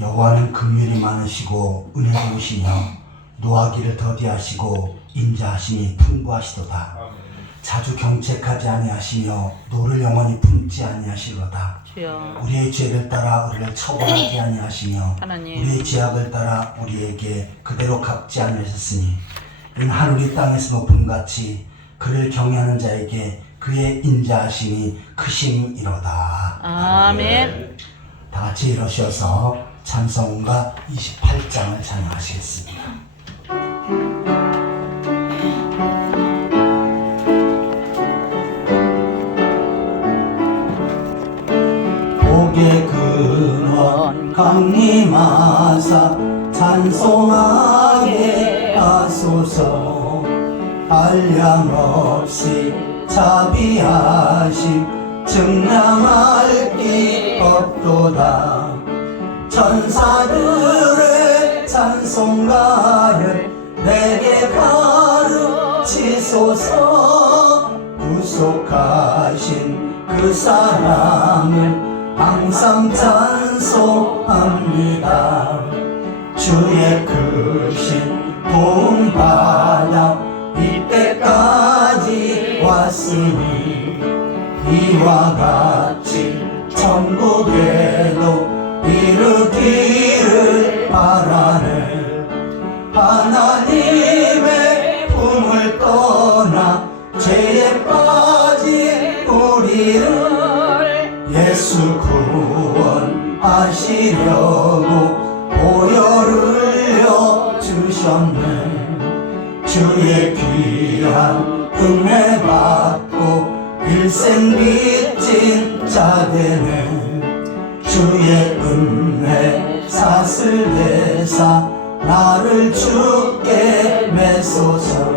여호와는 긍휼이 많으시고 은혜로우시며 노하기를 더디하시고 인자하심이 풍부하시도다. 자주 경책하지 아니하시며 노를 영원히 품지 아니하시로다. 우리의 죄를 따라 우리를 처벌하지 아니하시며 우리의 죄악을 따라 우리에게 그대로 갚지 아니하셨으니 이는 하늘이 땅에서 높음같이 그를 경외하는 자에게 그의 인자하심이 크심이로다. 아멘. 다 같이 일어서서 찬송가 28장을 찬양하시겠습니다. 복의 근원 강림하사 찬송하게 하소서. 한량없이 자비하심 증량할 기 없도다. 천사들의 찬송가를 내게 가르치소서. 구속하신 그 사랑을 항상 찬송합니다. 주의 크신 도움받아 이때까지 왔으니 이와 같이 천국에도 이르기를 바라네. 하나님의 품을 떠나 죄에 빠진 우리를 예수 구원하시려고 보혈을 흘려 주셨네. 주의 귀한 은혜 받고 일생 빚진 자 되네. 주의 은혜 사슬대사 나를 주께 매소서.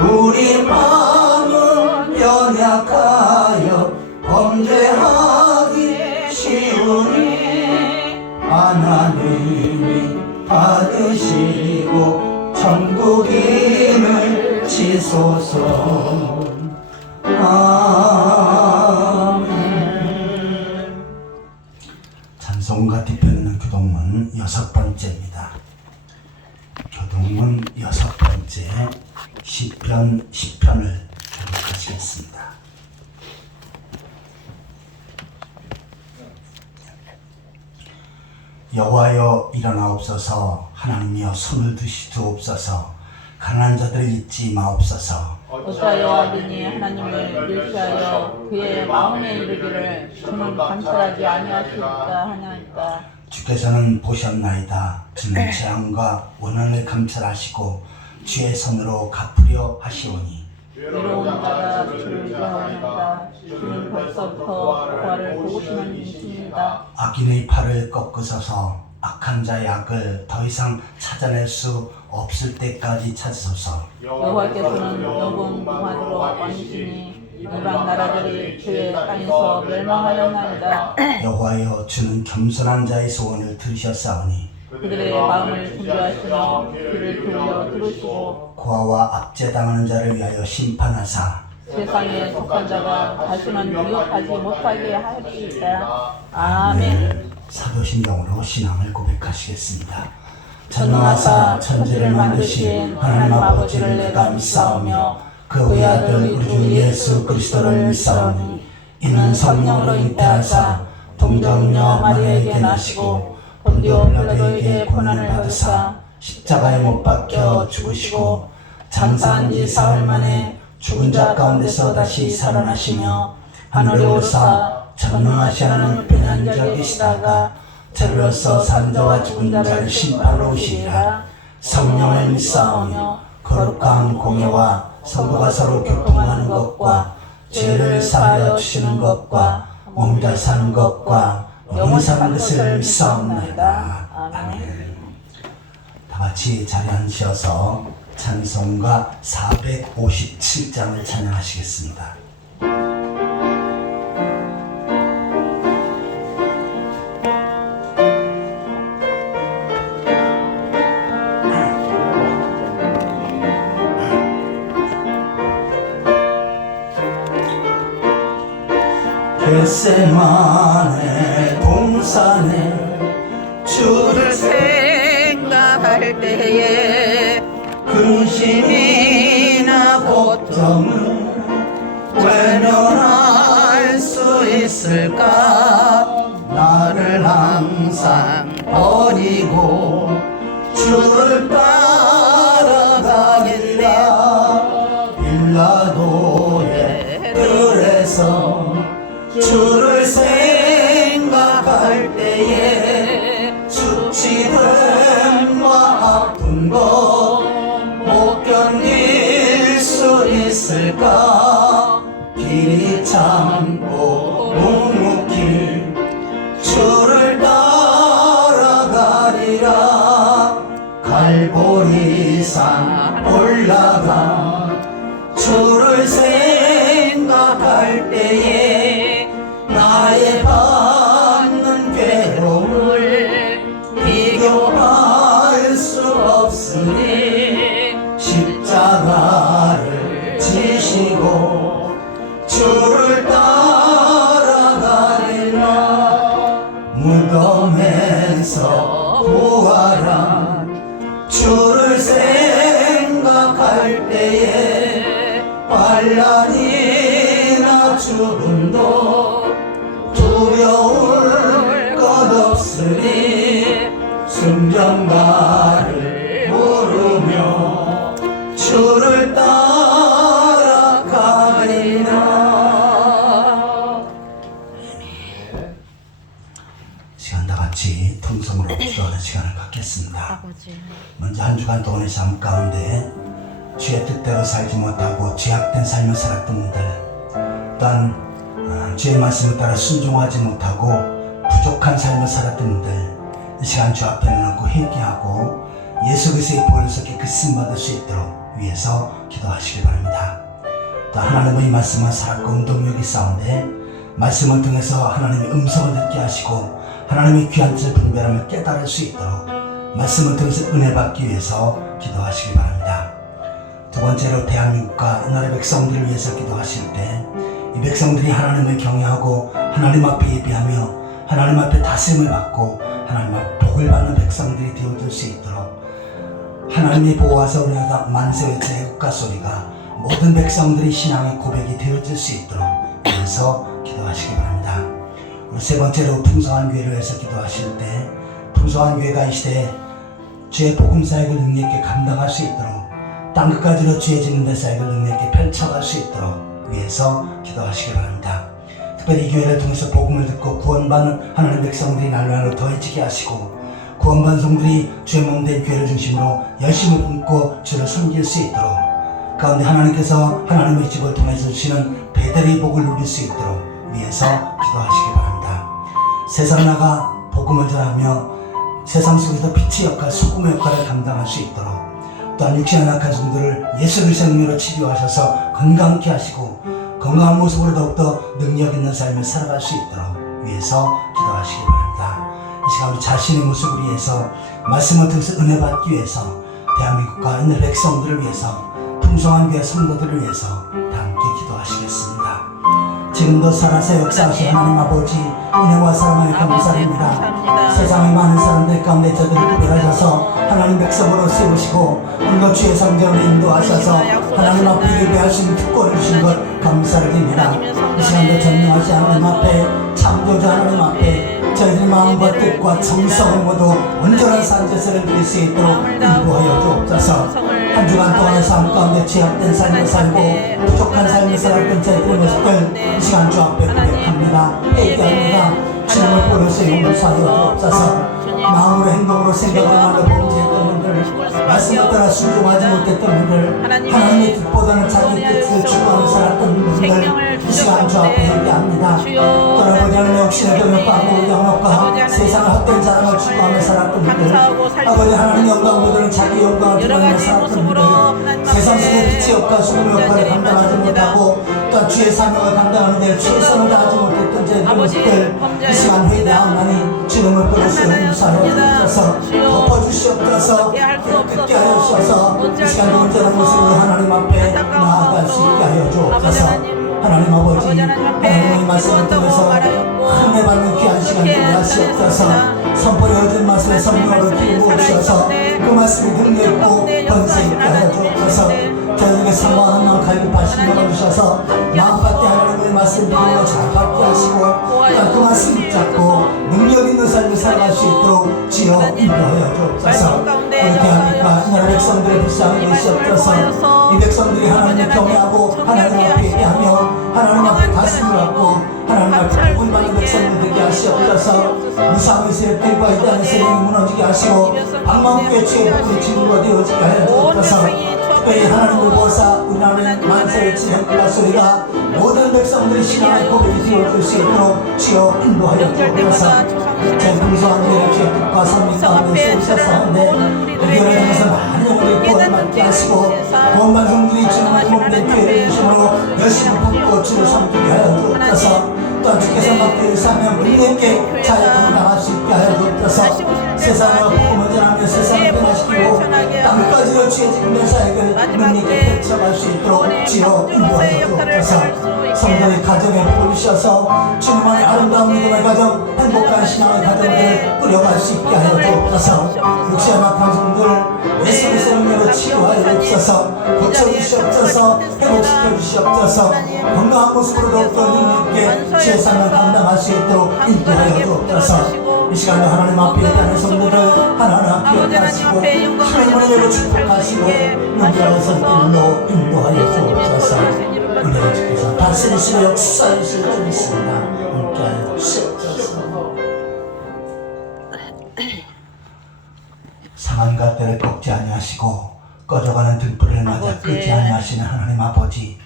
우리 마음은 연약하여 범죄하기 쉬우니 하나님이 받으시고 천국임을 지소서. 아멘. 찬송가 뒷편에는 교동문 6번째입니다. 교동문 6번째 시편 10편을 교독하시겠습니다. 여호와여 일어나옵소서. 하나님이여 손을 드시옵소서. 가난한 자들을 잊지 마옵소서. 어찌하여 아드니 하나님을 멸시하여 그의 마음에 이르기를 주는 감찰하지 아니하시리까 하나이까. 주께서는 보셨나이다. 주는 재앙과 원한을 감찰하시고 주의 손으로 갚으려 하시오니 외로운 자가 주를 위하옵나이다. 주는 벌써부터 부활을 도우시는 이십니다. 악인의 팔을 꺾으소서. 악한 자의 악을 더 이상 찾아낼 수 없을 때까지 찾으소서. 여호와께서는 영원 무한으로 왕이시니 이방 나라들이 주의 땅에서 멸망하였나이다. 여호와여 주는 겸손한 자의 소원을 들으셨사오니 그들의 마음을 준비하시며 귀를 기울여 들으시고 고아와 압제당하는 자를 위하여 심판하사 세상에 속한 자가 다시는 미혹하지 못하게 하리이다. 아멘. 사도신경으로 신앙을 고백하시겠습니다. 전능하사 천지를 만드신 하나님 아버지를 내가 믿사오며 그 외아들 우리 주 예수 그리스도를 믿사오니 이는 성령으로 잉태하사 동정녀 마리아에게 나시고 본디오 빌라도에게 고난을 받으사 십자가에 못 박혀 죽으시고 장사한 지 사흘 만에 죽은 자 가운데서 다시 살아나시며 하늘에 오르사 전능하시 하나님 편한 계시다가 저로서 산 자와 죽은 자를 심판하러 오시리라. 성령을 믿사오며 거룩한 공예와 성도가 서로 교통하는 것과 죄를 사하여 주시는 것과 몸자 사는 것과 영원히 사는 것을 믿사옵나이다. 아멘. 다 같이 자리에 앉으셔서 찬송가 457장을 찬양하시겠습니다. 겟세마네 동산에 주를 생각할 때에 근심이나 걱정은 외면할 수 있을까? 나를 항상 버리고 주를 따라가길래 빌라도의 뜰에서 주를 생각할 때에 수치됨과 아픈 것 못 견딜 수 있을까? 길이 참고 묵묵히 주를 따라가리라. 갈보리산 올라가 주를 생각할 때에 나의 받는 괴로움을 비교할 수 없으니 십자가를 지시고 주를 따라가리라. 무덤에서 부활한 주를 생각할 때에 환난이나 죽음도 두려울 것 없으니 순전가를 부르며 주를 따라가리라. 시간 다 같이 통성으로 기도하는 시간을 갖겠습니다. 먼저 한 주간 동안의 삶 가운데 주의 뜻대로 살지 못하고 죄악된 삶을 살았던 분들, 또한 주의 말씀을 따라 순종하지 못하고 부족한 삶을 살았던 분들, 이 시간 주 앞에 놓고 회개하고 예수 그리스도의 보혈로 깨끗이 받을 수 있도록 위해서 기도하시기 바랍니다. 또 하나님의 말씀을 살았고 운동력이 싸운데 말씀을 통해서 하나님의 음성을 듣게 하시고 하나님의 귀한 뜻을 분별함을 깨달을 수 있도록 말씀을 통해서 은혜 받기 위해서 기도하시기 바랍니다. 두 번째로 대한민국과 이 나라 백성들을 위해서 기도하실 때 이 백성들이 하나님을 경외하고 하나님 앞에 예비하며 하나님 앞에 다스림을 받고 하나님 앞에 복을 받는 백성들이 되어줄 수 있도록 하나님의 보호하사 우리나라 만세 외쳐 애국가 소리가 모든 백성들이 신앙의 고백이 되어질 수 있도록 위해서 기도하시기 바랍니다. 그리고 세 번째로 풍성한 교회를 위해서 기도하실 때 풍성한 교회가 이 시대에 주의 복음 사역을 능력 있게 감당할 수 있도록 땅끝까지로 주의 짓는 사역을 능력 있게 펼쳐갈 수 있도록 위해서 기도하시기 바랍니다. 특별히 이 교회를 통해서 복음을 듣고 구원받는 하나님 백성들이 날로 더해지게 하시고 구원받은 성들이 주의 몸된 교회를 중심으로 열심을 품고 주를 섬길 수 있도록 가운데 하나님께서 하나님의 집을 통해서 주시는 배달의 복을 누릴 수 있도록 위해서 기도하시기 바랍니다. 세상 나가 복음을 전하며 세상 속에서 빛의 역할, 소금의 역할을 감당할 수 있도록 또한 육신의 약한 성도를 예수 그리스도의 능력으로 치료하셔서 건강케 하시고 건강한 모습으로 더욱더 능력 있는 삶을 살아갈 수 있도록 위해서 기도하시기 바랍니다. 이 시간 우리 자신의 모습을 위해서 말씀을 통해서 은혜 받기 위해서 대한민국과 있는 백성들을 위해서 풍성한 교회 성도들을 위해서 다 함께 기도하시겠습니다. 지금도 살아서 역사하신 하나님 아버지 은혜와 사랑을 감사드립니다. 세상의 많은 사람들 가운데 저들을 구별하셔서 하나님 백성으로 세우시고 오늘도 주의 성전으로 인도하셔서 하나님 앞에 예배할 수 있는 특권을 주신 것 감사드립니다. 이 시간도 전능하신 하나님 앞에 창조자 하나님 앞에 저희들 마음과 뜻과 정성을 모두 온전한 산제사를 드릴 수 있도록 인도하여 주옵소서. 한 주간 동안의 삶 가운데 죄악된 삶을 살고 부족한 삶을 살았던 저희들의 모습을 이 시간 주 앞에 고백합니다. 회개합니다. 주님을 보내서 용서하여 주옵소서. 마음으로 행동으로 생각으로 말로 범죄했던 분들, 말씀을 따라 순종하지 못했던 분들, 하나님의 뜻보다는 자기 뜻을 추구하며 살았던 분들, 이 시간 주 앞에 회개합니다. 떠나보지 하나님 역신의 병력과 영역과 세상의 헛된 자랑을 추구하며 살았던 분들, 아버지 하나님 영광보다는 자기 영광을 드러내며 살았던 분들, 세상 속의 빛의 역과 수금의 역할을 감당하지 못하고 또한 주의 사명을 감당하는 데 최선을 다하지 못했던 저희들, 이 시간 회개하오나니 주님을 버려서 용서하여 주셔서 덮어주시옵소서, 깨끗게 하여 주셔서 이 시간 온전한 모습으로 하나님 앞에 나아갈 수 있게 하여 주옵소서. 하나님 아버지, 하나님의 말씀을 통해서 은혜 받는 귀한 시간 되게 하시옵소서. 선포되어진 말씀의 성령으로 기부하셔서 그 말씀이 능력있고 권세 있게 하여 주옵소서. 저희에게 사모하는 마음 갈급하신 영을 주셔서 마음밭에 하나님의 말씀 믿음으로 잘 받게 하시고 그 말씀 붙잡고 능력 있는 삶을 살아갈 수 있도록 지어 인도하여 주옵소서. 그렇게 하니까 이 나라 백성들의 불쌍히 계시옵소서. 이 백성들이 하나님을 경외하고 하나님 앞에 예배하며 하나님 앞에 가슴을 갖고 하나님 앞에 구원받는 백성들 되게 하시옵소서. 무상의 세력들과 이 땅의 세력이 무너지게 하시고 방망구의 죄의 불이 진루가 되어지게 하여 주옵소서. 특별히 하나님을 보사 우리나라는 만세의 진행과 소리가 모든 백성들의 신앙의 고백이 되어줄 수 있도록 지어 인도하여 주옵소서. 제 풍성한 예를 주의 뜻과 선민 가운데 세우셨사온데 우리를 향해서 많은 영혼들이 구원받게 하시고 구원받은 성들이 주님의 몸된 교회를 주심으로 열심히 품고 주를 섬기게 하여 주옵소서. 또한 주께서 맡길 사명 우리에게 잘 감당할 수 있게 하여 주옵소서. 세상을 복음을 전하며 세상을 변화시키고 땅까지로 주의 면사역을 능력있게 펼쳐갈 수 있도록 지어 인도하여 주옵소서. 성도의 가정에 복을 주셔서 주님 안에 아름다운 믿음의 가정, 행복한 신앙의 가정들을 꾸려갈 수 있게 하여 주옵소서. 육신의 막한 성들 예수의 생명으로 치유하여 주옵소서. 고쳐주시옵소서. 회복시켜 주시옵소서. 건강한 모습으로 더욱더 능력있게 주의 삶을 감당할 수 있도록 인도하여 주옵소서. 이 시간에 하나님 앞에 있는 성도들 하나님 기억하시고 하나님을 내려 축복하시고 용기하여서 길로 인도하여 주옵소서. 은혜를 주께서 다스리시며 역사하실 줄 믿습니다. 함께하여 주옵소서. 상한가 때를 꺾지 아니하시고 꺼져가는 등불을 맞아 끄지 아니하시는 하나님 아버지,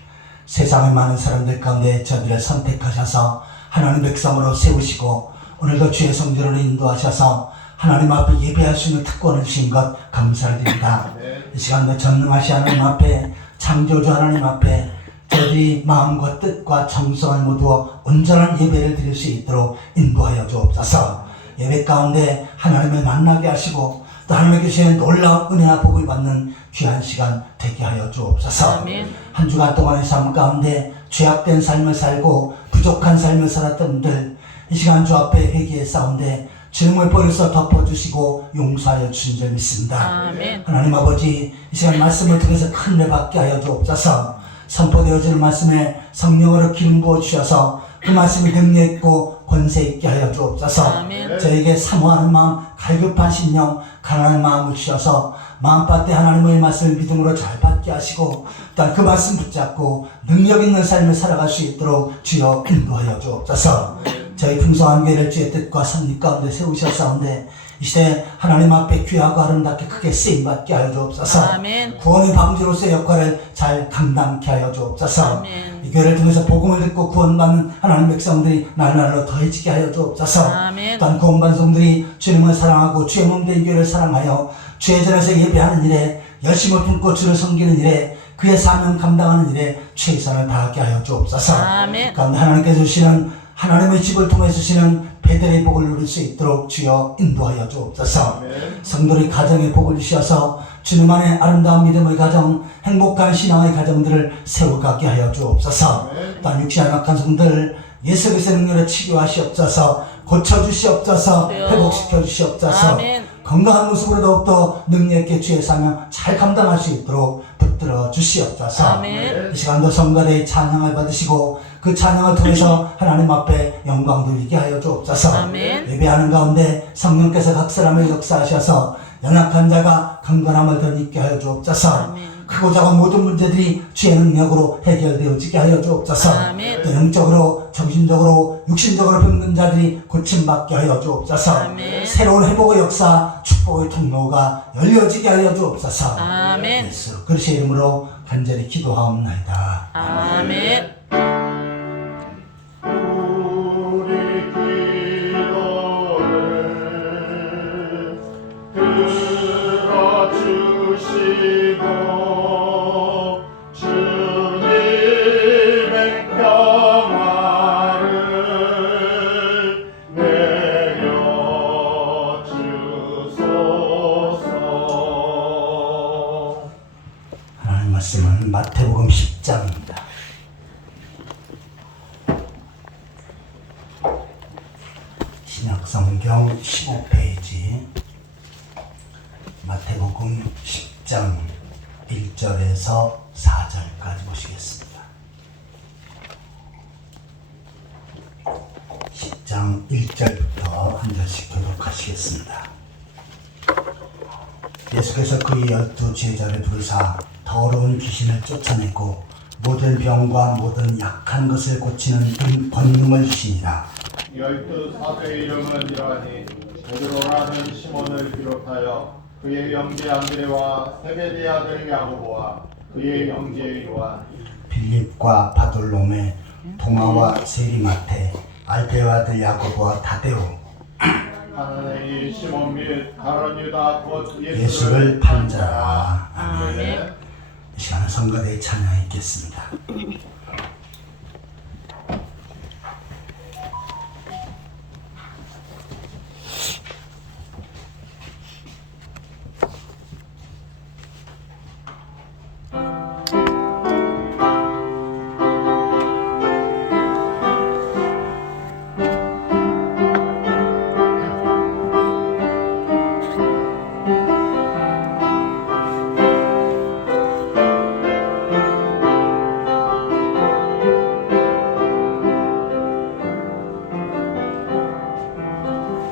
세상의 많은 사람들 가운데 저들을 선택하셔서 하나님 백성으로 세우시고 오늘도 주의 성전으로 인도하셔서 하나님 앞에 예배할 수 있는 특권을 주신 것 감사를 드립니다. 이 시간도 전능하신 하나님 앞에 창조주 하나님 앞에 저희들이 마음과 뜻과 정성을 모두어 온전한 예배를 드릴 수 있도록 인도하여 주옵소서. 예배 가운데 하나님을 만나게 하시고 또 하나님께 주시는 놀라운 은혜와 복을 받는 귀한 시간 되게 하여 주옵소서. 한 주간 동안의 삶 가운데 죄악된 삶을 살고 부족한 삶을 살았던 분들 이 시간 주 앞에 회개의 싸운데 주님을 버려서 덮어주시고 용서하여 주신 줄 믿습니다. 아멘. 하나님 아버지, 이 시간 말씀을 통해서 큰 은혜 받게 하여 주옵소서. 선포되어지는 말씀에 성령으로 기름 부어 주셔서 그 말씀이 능력 있고 권세 있게 하여 주옵소서. 아멘. 저에게 사모하는 마음, 갈급한 심령, 가난한 마음을 주셔서 마음밭에 하나님의 말씀을 믿음으로 잘 받게 하시고 또한 그 말씀 붙잡고 능력 있는 삶을 살아갈 수 있도록 주여 인도하여 주옵소서. 저희 풍성한 교회를 주의 뜻과 섭리 가운데 세우셨사온데 이 시대 하나님 앞에 귀하고 아름답게 크게 쓰임받게 하여 주옵소서. 아멘. 구원의 방주로서의 역할을 잘 감당케 하여 주옵소서. 아멘. 이 교회를 통해서 복음을 듣고 구원받는 하나님 백성들이 날날로 더해지게 하여 주옵소서. 아멘. 또한 구원받은 성들이 주님을 사랑하고 주의 몸된 교회를 사랑하여 주의 전에서 예배하는 일에 열심을 품고 주를 섬기는 일에 그의 사명 감당하는 일에 최선을 다하게 하여 주옵소서. 아멘. 가운데 하나님께서 주시는 하나님의 집을 통해 주시는 베델의 복을 누릴 수 있도록 주여 인도하여 주옵소서. 성도의 가정에 복을 주셔서 주님 안에 아름다운 믿음의 가정, 행복한 신앙의 가정들을 세워가게 하여 주옵소서. 또한 육신의 악한 성들 예수 그리스도의 능력으로 치료하시옵소서. 고쳐주시옵소서. 회복시켜 주시옵소서. 아멘. 건강한 모습으로 더욱더 능력있게 주의 사명 잘 감당할 수 있도록 붙들어 주시옵소서. 아멘. 이 시간도 성가대의 찬양을 받으시고 그 찬양을 통해서 하나님 앞에 영광 돌리게 하여 주옵소서. 아멘. 예배하는 가운데 성령께서 각 사람을 역사하셔서 연약한 자가 강건함을 더 있게 하여 주옵소서. 아멘. 크고 작은 모든 문제들이 주의 능력으로 해결되어지게 하여 주옵소서. 아멘. 또 영적으로 정신적으로 육신적으로 병든 자들이 고침받게 하여 주옵소서. 아멘. 새로운 회복의 역사 축복의 통로가 열려지게 하여 주옵소서. 아멘. 예수 그리스도의 이름으로 간절히 기도하옵나이다. 아멘. 우리 신약성경 15페이지 마태복음 10장 1절에서 4절까지 보시겠습니다. 10장 1절부터 한 절씩 교독하시겠습니다. 예수께서 그의 12 제자를 부르사 더러운 귀신을 쫓아내고 모든 병과 모든 약한 것을 고치는 권능을 주시니라. 12 사도의 이름은 이러하니 베드로라는 시몬을 비롯하여 그의 형제 안드레와 세베대 아들 야고보와 그의 형제 요한, 빌립과 바돌로메, 도마와 세리마테, 알페오 아들 야고보와 다데오, 하나의 시몬 및 가룟 유다 곧 예수를 판 자라. 아멘. 이 시간은 성가대의 찬양이 있겠습니다.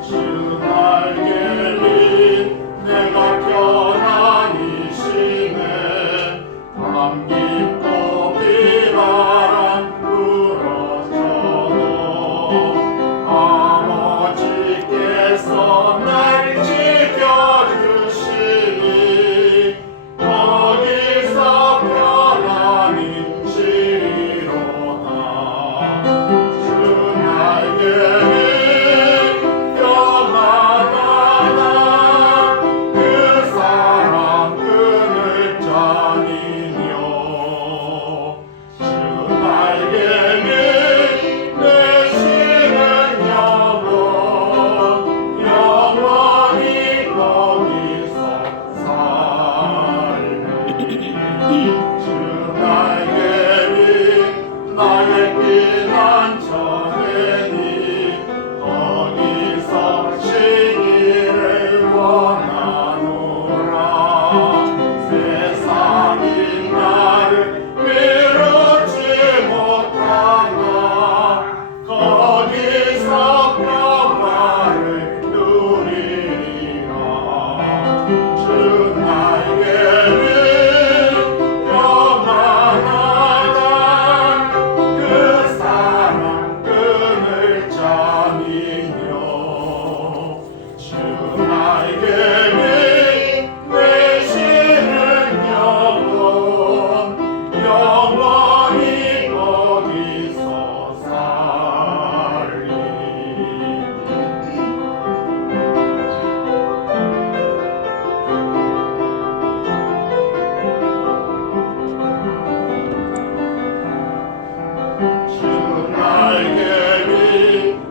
주 날개는 내가 편안히 쉬네. 바람 깊고 비바람 불어쳐도 아버지께서 날 지켜주시니 거기서 편안히 쉬리로다. 주 날개는 그 사람 끈을 짜니며 주 날개는 내쉬는 영혼 영원히 거기서 살리. 주 날개는 나의 피난처래니 거기서 쉬기를 원하노라. 세상이 나를 위롭지 못하나 거기서 평화를 누리리라. 주 날개는 평안하다. 그 사람 끈을 짜니며 주 날개는 내쉬는 영혼 영원히 거기서 살리. 주 날개는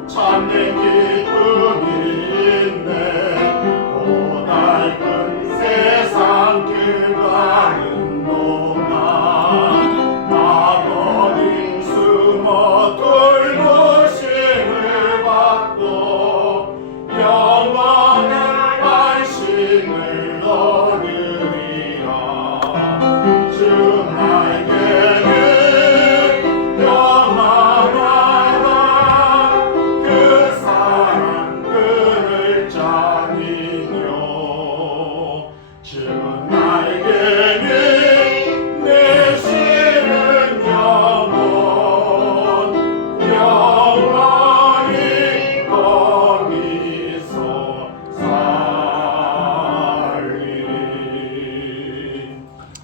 참된 기쁨이 있네. 고달픈 세상 길 가는 동안 나거린 숨어 돌보심을 받고 영원한 안식을 얻으리라. 주 날개는 평안하다. 그 사람 끈을 짜니며 주 날개는 내쉬는 영혼 영원히 거기서 살리.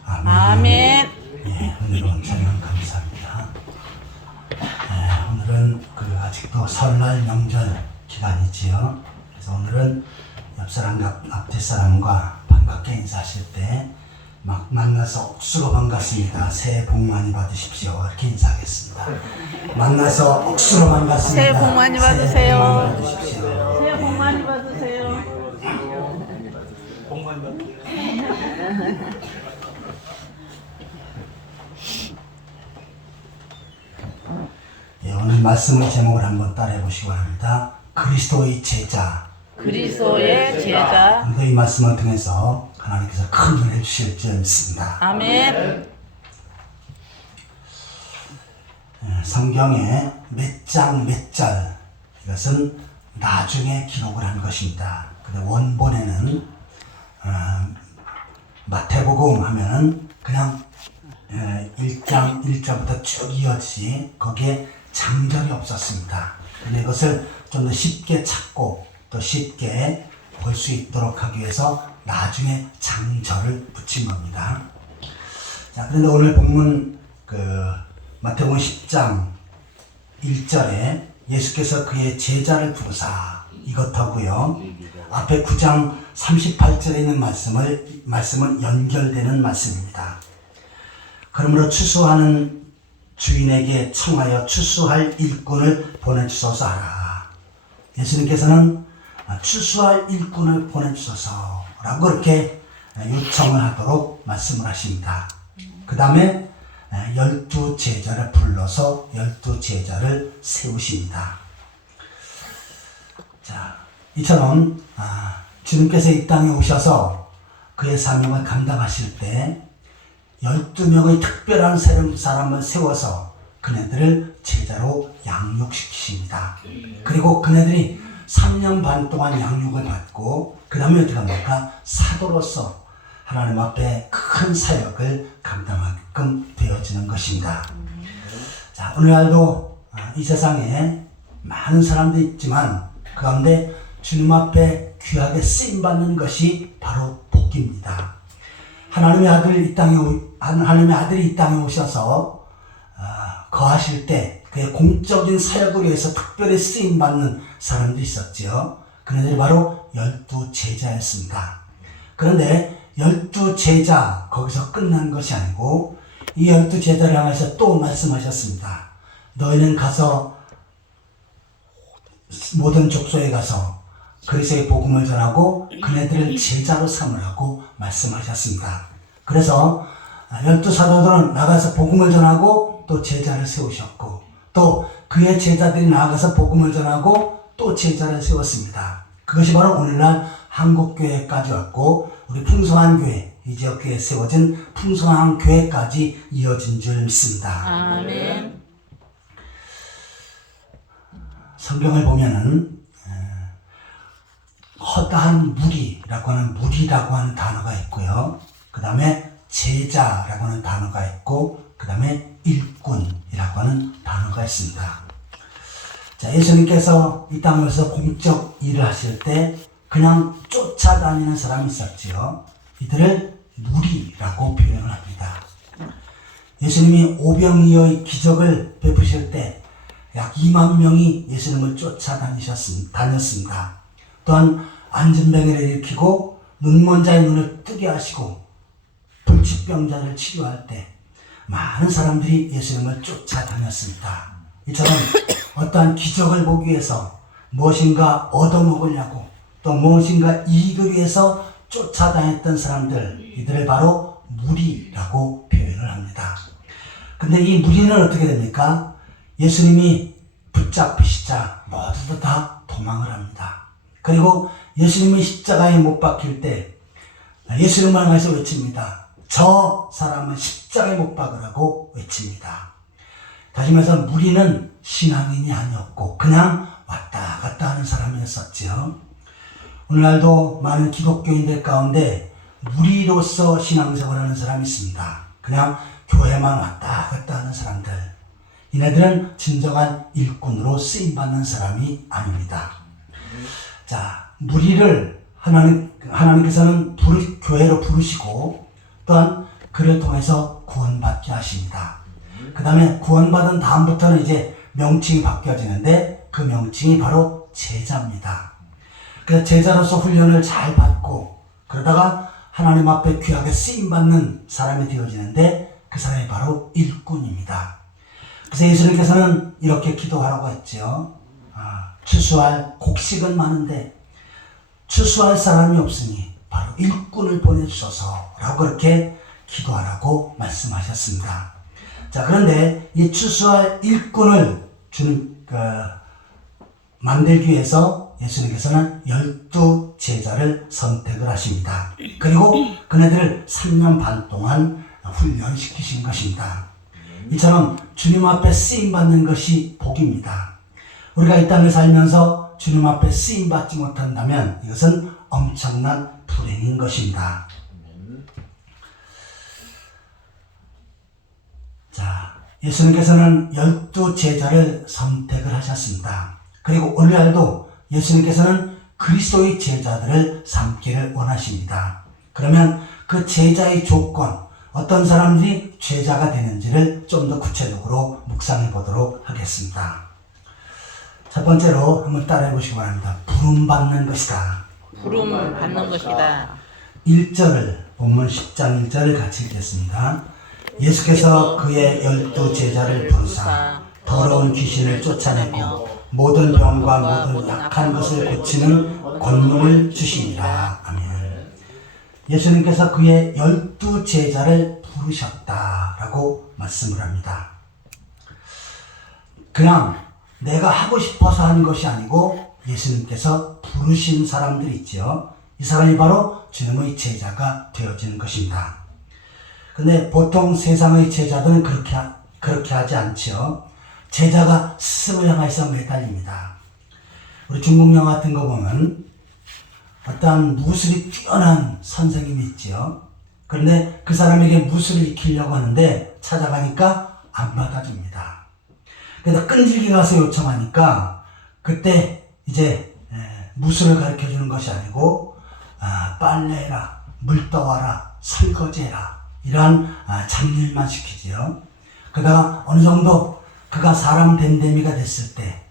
아멘. 예, 은혜로운 찬양 감사합니다. 오늘은 아직도 설날 명절 기간이지요. 그래서 오늘은 옆사람과 앞뒷사람과 반갑게 인사하실 때 막 만나서 억수로 반갑습니다. 새해 복 많이 받으십시오. 이렇게 인사하겠습니다. 만나서 억수로 반갑습니다. 새해 복 많이 받으세요. 새해 복 많이 받으십시오. 복 많이 받으세요. 예, 오늘 말씀의 제목을 한번 따라해 보시기 바랍니다. 그리스도의 제자. 그리스도의 제자. 오늘도 이 말씀을 통해서 하나님께서 큰 은혜 주실 줄 믿습니다. 아멘. 성경에 몇 장 몇 절 이것은 나중에 기록을 한 것입니다. 근데 원본에는 마태복음 하면은 그냥 1장 1절부터 쭉 이어지지 거기에 장절이 없었습니다. 근데 이것을 좀 더 쉽게 찾고 또 쉽게 볼 수 있도록 하기 위해서 나중에 장절을 붙인 겁니다. 자, 그런데 오늘 본문 마태복음 10장 1절에 예수께서 그의 제자를 부르사 이것하고요. 앞에 9장 38절에 있는 말씀은 연결되는 말씀입니다. 그러므로 추수하는 주인에게 청하여 추수할 일꾼을 보내주소서 하라. 예수님께서는 추수할 일꾼을 보내주소서라고 그렇게 요청을 하도록 말씀을 하십니다. 그 다음에 12 제자를 불러서 12 제자를 세우십니다. 자, 이처럼 주님께서 이 땅에 오셔서 그의 사명을 감당하실 때 12명의 특별한 사람을 세워서 그네들을 제자로 양육시키십니다. 그리고 그네들이 3년 반 동안 양육을 받고 그 다음에 어떻게 합니까? 사도로서 하나님 앞에 큰 사역을 감당하게끔 되어지는 것입니다. 자, 오늘날도 이 세상에 많은 사람들이 있지만 그 가운데 주님 앞에 귀하게 쓰임받는 것이 바로 복입니다. 하나님의 아들이 이 땅에 오셔서 거하실 때 그의 공적인 사역을 위해서 특별히 쓰임받는 사람들이 있었죠. 그네들이 바로 12 제자였습니다. 그런데 12 제자 거기서 끝난 것이 아니고 이 12 제자를 향해서 또 말씀하셨습니다. 너희는 가서 모든 족속에 가서 그리스도의 복음을 전하고 그네들을 제자로 삼으라고 말씀하셨습니다. 그래서 12 사도들은 나가서 복음을 전하고 또 제자를 세우셨고 또 그의 제자들이 나가서 복음을 전하고 또 제자를 세웠습니다. 그것이 바로 오늘날 한국교회까지 왔고 우리 풍성한 교회, 이 지역교회에 세워진 풍성한 교회까지 이어진 줄 믿습니다. 아멘. 성경을 보면은 허다한 무리라고 하는 단어가 있고요. 그 다음에 제자라고 하는 단어가 있고 그 다음에 일꾼이라고 하는 단어가 있습니다. 자, 예수님께서 이 땅에서 공적 일을 하실 때 그냥 쫓아다니는 사람이 있었지요. 이들을 무리라고 표현을 합니다. 예수님이 오병이어의 기적을 베푸실 때 약 2만 명이 예수님을 쫓아다녔습니다. 또한 안진병을 일으키고 눈먼 자의 눈을 뜨게 하시고 불치병자를 치료할 때 많은 사람들이 예수님을 쫓아다녔습니다. 이처럼 어떠한 기적을 보기 위해서 무엇인가 얻어먹으려고 또 무엇인가 이익을 위해서 쫓아다녔던 사람들, 이들을 바로 무리라고 표현을 합니다. 근데 이 무리는 어떻게 됩니까? 예수님이 붙잡히시자 모두 다 도망을 합니다. 그리고 예수님이 십자가에 못 박힐 때 예수님을 향해서 외칩니다. 저 사람은 십자가에 못 박으라고 외칩니다. 다시 말해서 무리는 신앙인이 아니었고 그냥 왔다 갔다 하는 사람이었었죠. 오늘날도 많은 기독교인들 가운데 무리로서 신앙생활하는 사람이 있습니다. 그냥 교회만 왔다 갔다 하는 사람들. 이네들은 진정한 일꾼으로 쓰임받는 사람이 아닙니다. 자, 무리를 하나님께서는 교회로 부르시고 또한 그를 통해서 구원받게 하십니다. 그 다음에 구원받은 다음부터는 이제 명칭이 바뀌어지는데 그 명칭이 바로 제자입니다. 그래서 제자로서 훈련을 잘 받고 그러다가 하나님 앞에 귀하게 쓰임받는 사람이 되어지는데 그 사람이 바로 일꾼입니다. 그래서 예수님께서는 이렇게 기도하라고 했죠. 추수할 곡식은 많은데 추수할 사람이 없으니 바로 일꾼을 보내주소서 라고 그렇게 기도하라고 말씀하셨습니다. 자, 그런데 이 추수할 일꾼을 만들기 위해서 예수님께서는 12제자를 선택을 하십니다. 그리고 그네들을 3년 반 동안 훈련시키신 것입니다. 이처럼 주님 앞에 쓰임받는 것이 복입니다. 우리가 이 땅을 살면서 주님 앞에 쓰임받지 못한다면 이것은 엄청난 불행인 것입니다. 자, 예수님께서는 12제자를 선택을 하셨습니다. 그리고 오늘날도 예수님께서는 그리스도의 제자들을 삼기를 원하십니다. 그러면 그 제자의 조건, 어떤 사람들이 제자가 되는지를 좀 더 구체적으로 묵상해 보도록 하겠습니다. 첫 번째로 한번 따라해 보시기 바랍니다. 부름받는 것이다. 부름 받는 것이다. 1절을, 본문 10장 1절을 같이 읽겠습니다. 예수께서 그의 12제자를 부르사 더러운 귀신을 쫓아내고 모든 병과 모든 약한 것을 고치는 권능을 주시니라. 아멘. 예수님께서 그의 12제자를 부르셨다라고 말씀을 합니다. 그냥 내가 하고 싶어서 하는 것이 아니고 예수님께서 부르신 사람들이 있죠. 이 사람이 바로 주님의 제자가 되어지는 것입니다. 근데 보통 세상의 제자들은 그렇게 하지 않죠. 제자가 스승을 향해서 매달립니다. 우리 중국 영화 같은 거 보면 어떠한 무술이 뛰어난 선생님이 있죠. 그런데 그 사람에게 무술을 익히려고 하는데 찾아가니까 안 받아줍니다. 그래서 끈질기 가서 요청하니까 그때 이제 무술을 가르쳐주는 것이 아니고 빨래해라, 물 떠와라, 설거지해라 이러한 잡일만 시키지요. 그러다가 어느 정도 그가 사람 됨됨이가 됐을 때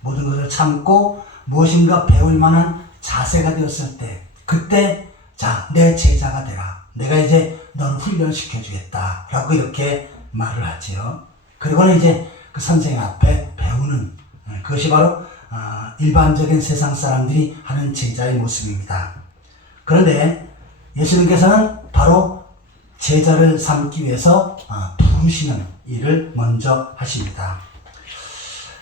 모든 것을 참고 무엇인가 배울 만한 자세가 되었을 때 그때 자, 내 제자가 되라. 내가 이제 너를 훈련시켜 주겠다 라고 이렇게 말을 하지요. 그리고는 이제 그 선생님 앞에 배우는 그것이 바로 일반적인 세상 사람들이 하는 제자의 모습입니다. 그런데 예수님께서는 바로 제자를 삼기 위해서 부르시는 일을 먼저 하십니다.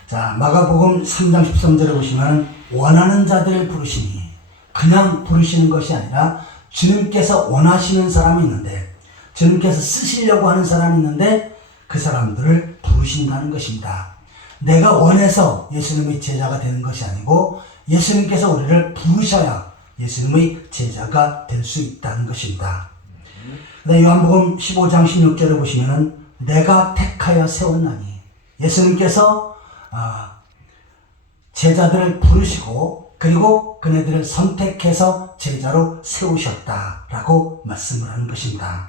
자, 마가복음 3장 13절에 보시면 원하는 자들을 부르시니 그냥 부르시는 것이 아니라 주님께서 원하시는 사람이 있는데 주님께서 쓰시려고 하는 사람이 있는데 그 사람들을 부르신다는 것입니다. 내가 원해서 예수님의 제자가 되는 것이 아니고 예수님께서 우리를 부르셔야 예수님의 제자가 될 수 있다는 것입니다. 요한복음 15장 16절에 보시면 내가 택하여 세웠나니 예수님께서 제자들을 부르시고 그리고 그네들을 선택해서 제자로 세우셨다라고 말씀을 하는 것입니다.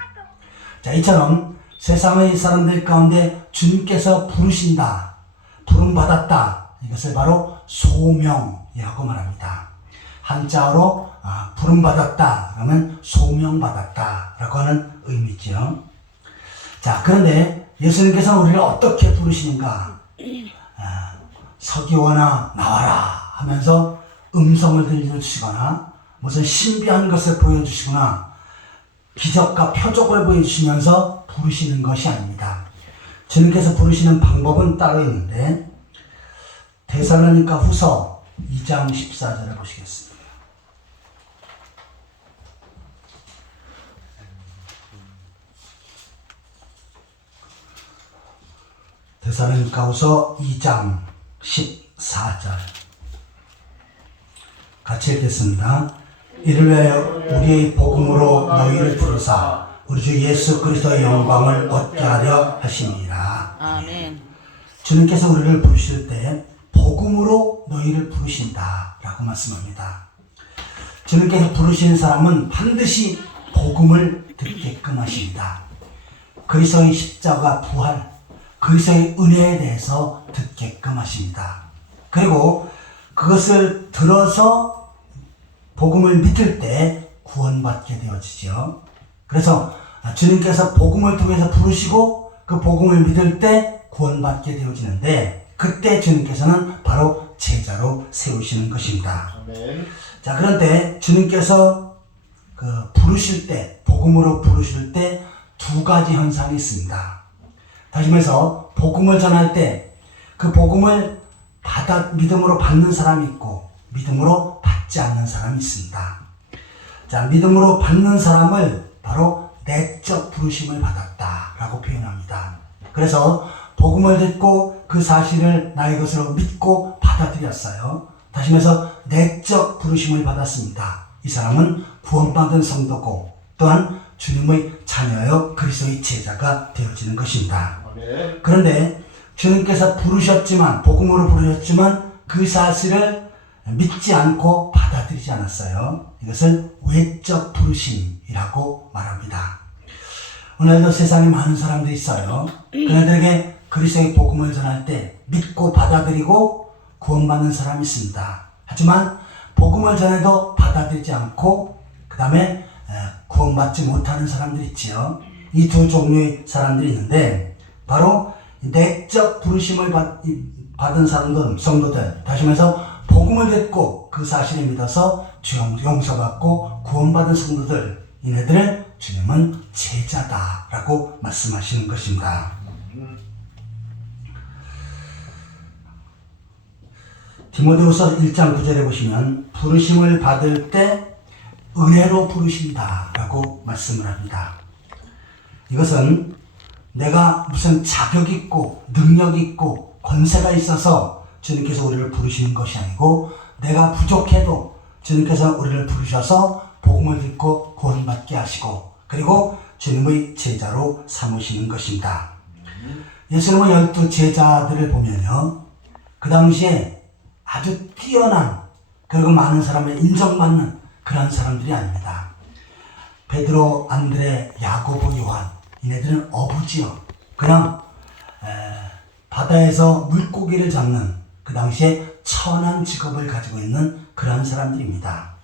자, 이처럼 세상의 사람들 가운데 주님께서 부르신다, 부름받았다, 이것을 바로 소명이라고 말합니다. 한자어로 부름받았다 그러면 소명받았다라고 하는 의미죠. 자, 그런데 예수님께서 우리를 어떻게 부르시는가? 서기원아 나와라 하면서 음성을 들려주시거나 무슨 신비한 것을 보여주시거나 기적과 표적을 보여주시면서 부르시는 것이 아닙니다. 주님께서 부르시는 방법은 따로 있는데 데살로니가 후서 2장 14절에 보시겠습니다. 데살로니가 후서 2장 14절 같이 읽겠습니다. 이를 위하여 우리의 복음으로 너희를 부르사 우리 주 예수 그리스도의 영광을 얻게 하려 하시니라. 아멘. 주님께서 우리를 부르실 때 복음으로 너희를 부르신다 라고 말씀합니다. 주님께서 부르시는 사람은 반드시 복음을 듣게끔 하십니다. 그리스도의 십자가 부활, 그리스도의 은혜에 대해서 듣게끔 하십니다. 그리고 그것을 들어서 복음을 믿을 때 구원받게 되어지죠. 그래서 주님께서 복음을 통해서 부르시고 그 복음을 믿을 때 구원받게 되어지는데 그때 주님께서는 바로 제자로 세우시는 것입니다. 아멘. 자, 그런데 주님께서 부르실 때, 복음으로 부르실 때 두 가지 현상이 있습니다. 다시 말해서 복음을 전할 때 그 복음을 믿음으로 받는 사람이 있고 믿음으로 받지 않는 사람이 있습니다. 자, 믿음으로 받는 사람을 바로 내적 부르심을 받았다라고 표현합니다. 그래서 복음을 듣고 그 사실을 나의 것으로 믿고 받아들였어요. 다시 말해서 내적 부르심을 받았습니다. 이 사람은 구원받은 성도고 또한 주님의 자녀여 그리스도의 제자가 되어지는 것입니다. 아멘. 그런데 주님께서 부르셨지만 복음으로 부르셨지만 그 사실을 믿지 않고 받아들이지 않았어요. 이것을 외적 부르심이라고 말합니다. 오늘도 세상에 많은 사람들이 있어요. 그들에게 그리스도의 복음을 전할 때 믿고 받아들이고 구원받는 사람이 있습니다. 하지만 복음을 전해도 받아들이지 않고 그 다음에 구원받지 못하는 사람들이 있지요. 이 두 종류의 사람들이 있는데 바로 내적 부르심을 받은 사람들, 성도들, 다시 말해서 복음을 듣고 그 사실을 믿어서 주 용서받고 구원받은 성도들, 이네들을 주님은 제자다라고 말씀하시는 것입니다. 디모데후서 1장 9절에 보시면 부르심을 받을 때 은혜로 부르신다라고 말씀을 합니다. 이것은 내가 무슨 자격 있고 능력 있고 권세가 있어서 주님께서 우리를 부르시는 것이 아니고 내가 부족해도 주님께서 우리를 부르셔서 복음을 듣고 구원받게 하시고 그리고 주님의 제자로 삼으시는 것입니다. 예수님의 12 제자들을 보면요, 그 당시에 아주 뛰어난 그리고 많은 사람을 인정받는 그런 사람들이 아닙니다. 베드로, 안드레, 야고보, 요한, 이네들은 어부지요. 그냥 바다에서 물고기를 잡는 그 당시에 천한 직업을 가지고 있는 그런 사람들입니다.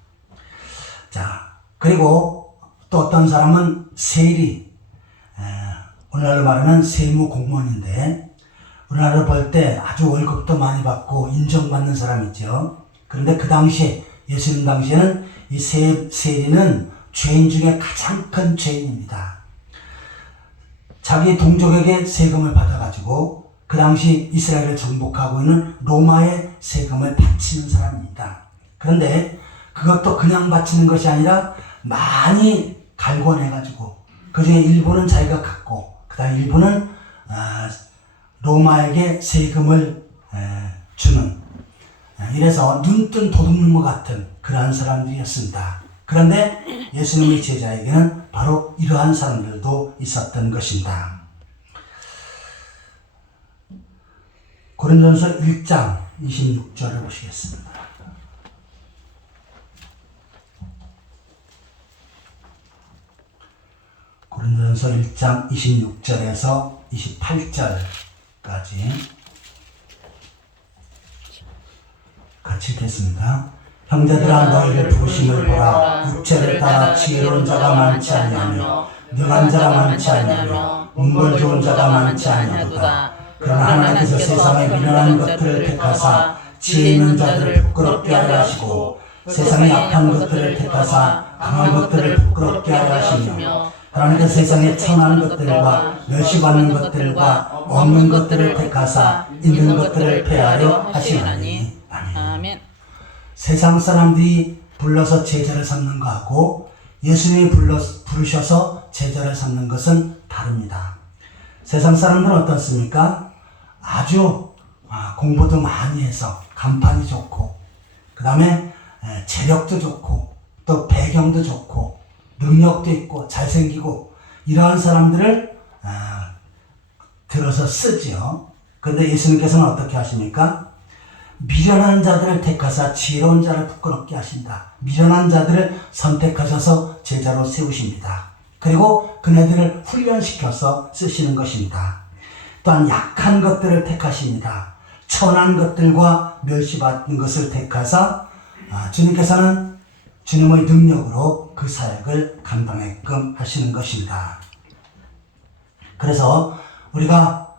자, 그리고 또 어떤 사람은 세리, 오늘날로 말하면 세무 공무원인데 우리나라를 볼 때 아주 월급도 많이 받고 인정받는 사람이죠. 그런데 그 당시에 예수님 당시에는 이 세리는 죄인 중에 가장 큰 죄인입니다. 자기 동족에게 세금을 받아가지고 그 당시 이스라엘을 정복하고 있는 로마의 세금을 바치는 사람입니다. 그런데 그것도 그냥 바치는 것이 아니라 많이 갈궈내가지고 그중에 일부는 자기가 갖고 그 다음 일부는 로마에게 세금을 주는, 이래서 눈뜬 도둑놈 같은 그러한 사람들이었습니다. 그런데 예수님의 제자에게는 바로 이러한 사람들도 있었던 것입니다. 고린도전서 1장 26절을 보시겠습니다. 고린도전서 1장 26절에서 28절까지 같이 읽겠습니다. 형제들아 너희를 부르심을 보라. 육체를 따라 지혜로운 자가 많지 아니하며 능한 자가 많지 아니하며 문벌 좋은 자가 많지 아니하도다. 그러나 하나님께서 세상의 미련한 것들을 택하사 지혜 있는 자들을 부끄럽게 하려 하시고 세상의 악한 것들을 택하사 강한 것들을 부끄럽게 하려 하시며 하나님께서 세상의 천한 것들과 멸시받는 것들과 없는 것들을 택하사 있는 것들을 폐하려 하시나니. 아멘. 세상 사람들이 불러서 제자를 삼는 것하고 예수님이 부르셔서 제자를 삼는 것은 다릅니다. 세상 사람들은 어떻습니까? 아주 공부도 많이 해서 간판이 좋고 그 다음에 재력도 좋고 또 배경도 좋고 능력도 있고 잘생기고 이러한 사람들을 들어서 쓰지요. 그런데 예수님께서는 어떻게 하십니까? 미련한 자들을 택하사 지혜로운 자를 부끄럽게 하신다. 미련한 자들을 선택하셔서 제자로 세우십니다. 그리고 그네들을 훈련시켜서 쓰시는 것입니다. 또한 약한 것들을 택하십니다. 천한 것들과 멸시받는 것을 택하사 주님께서는 주님의 능력으로 그 사역을 감당하게끔 하시는 것입니다. 그래서 우리가